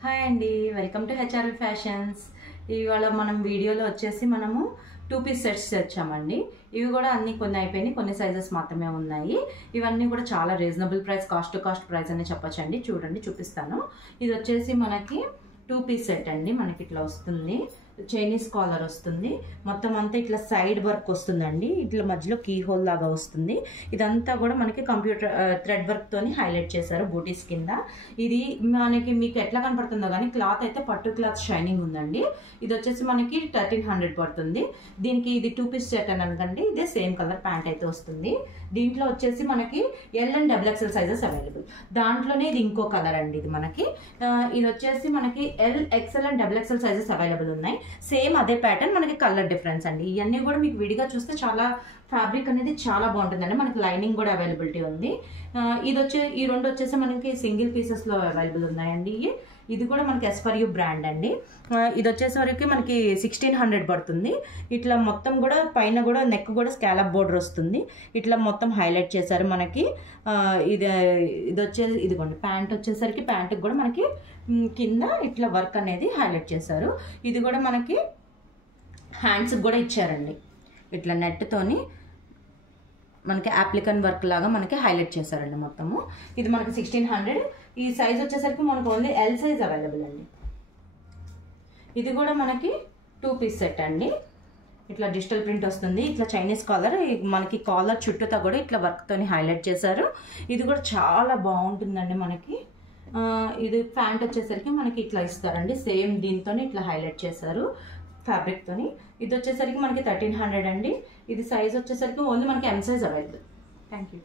Hi అండి, welcome to హెచ్ఆర్ఎల్ fashions. ఇవాళ మనం వీడియోలో వచ్చేసి మనము 2 పీస్ సెట్స్ తెచ్చామండి. ఇవి కూడా అన్ని కొన్ని అయిపోయినాయి, కొన్ని సైజెస్ మాత్రమే ఉన్నాయి. ఇవన్నీ కూడా చాలా రీజనబుల్ ప్రైస్, కాస్ట్ ప్రైస్ అని చెప్పొచ్చండి. చూడండి, చూపిస్తాను. ఇది వచ్చేసి మనకి 2 పీస్ సెట్ అండి. మనకి ఇట్లా వస్తుంది, చైనీస్ కాలర్ వస్తుంది, మొత్తం అంతా ఇట్లా సైడ్ వర్క్ వస్తుందండి. ఇట్లా మధ్యలో కీ హోల్ లాగా వస్తుంది. ఇదంతా కూడా మనకి కంప్యూటర్ థ్రెడ్ వర్క్ తోని హైలైట్ చేశారు బూటీస్ కింద. ఇది మనకి మీకు ఎట్లా కనపడుతుందో కానీ క్లాత్ అయితే పట్టు క్లాత్ షైనింగ్ ఉందండి. ఇది వచ్చేసి మనకి 1300 పడుతుంది. దీనికి ఇది 2 పీస్ సెట్ అని అనుకోండి. ఇదే సేమ్ కలర్ ప్యాంట్ అయితే వస్తుంది. దీంట్లో వచ్చేసి మనకి L and XXL sizes available. దాంట్లోనే ఇది ఇంకో కలర్ అండి. ఇది మనకి ఇది వచ్చేసి మనకి L, XL and XXL sizes available ఉన్నాయి. సేమ్ అదే ప్యాటర్న్, మనకి కలర్ డిఫరెన్స్ అండి. ఇవన్నీ కూడా మీకు విడిగా చూస్తే చాలా ఫ్యాబ్రిక్ అనేది చాలా బాగుంటుందండి. మనకి లైనింగ్ కూడా అవైలబిలిటీ ఉంది. ఈ రెండు వచ్చేసి మనకి సింగిల్ పీసెస్ లో అవైలబుల్ ఉన్నాయండి. ఇది కూడా మనకి ఎస్ఫర్యూ బ్రాండ్ అండి. ఇది వచ్చేసరికి మనకి 1600 పడుతుంది. ఇట్లా మొత్తం కూడా పైన కూడా నెక్ కూడా స్కాలప్ బోర్డర్ వస్తుంది. ఇట్లా మొత్తం హైలైట్ చేశారు మనకి. ఇది వచ్చేసి ఇదిగోండి ప్యాంట్ వచ్చేసరికి ప్యాంట్కి కూడా మనకి కింద ఇట్లా వర్క్ అనేది హైలైట్ చేశారు. ఇది కూడా మనకి హ్యాండ్స్కి కూడా ఇచ్చారండి. ఇట్లా నెట్తోని మనకి అప్లికన్ వర్క్ లాగా మనకి హైలైట్ చేశారండి మొత్తము. ఇది మనకి 1600. ఈ సైజ్ వచ్చేసరికి మనకు ఓన్లీ ఎల్ సైజ్ అవైలబుల్ అండి. ఇది కూడా మనకి 2 పీస్ సెట్ అండి. ఇట్లా డిజిటల్ ప్రింట్ వస్తుంది. ఇట్లా చైనీస్ కాలర్, మనకి కాలర్ చుట్టూతా కూడా ఇట్లా వర్క్ తోని హైలైట్ చేశారు. ఇది కూడా చాలా బాగుంటుందండి మనకి. ఇది ప్యాంట్ వచ్చేసరికి మనకి ఇట్లా ఇస్తారండి. సేమ్ దీంతో ఇట్లా హైలైట్ చేశారు ఫ్యాబ్రిక్ తోని. ఇది వచ్చేసరికి మనకి 1300 అండి. ఇది సైజ్ వచ్చేసరికి ఓన్లీ మనకి M size available. Thank you.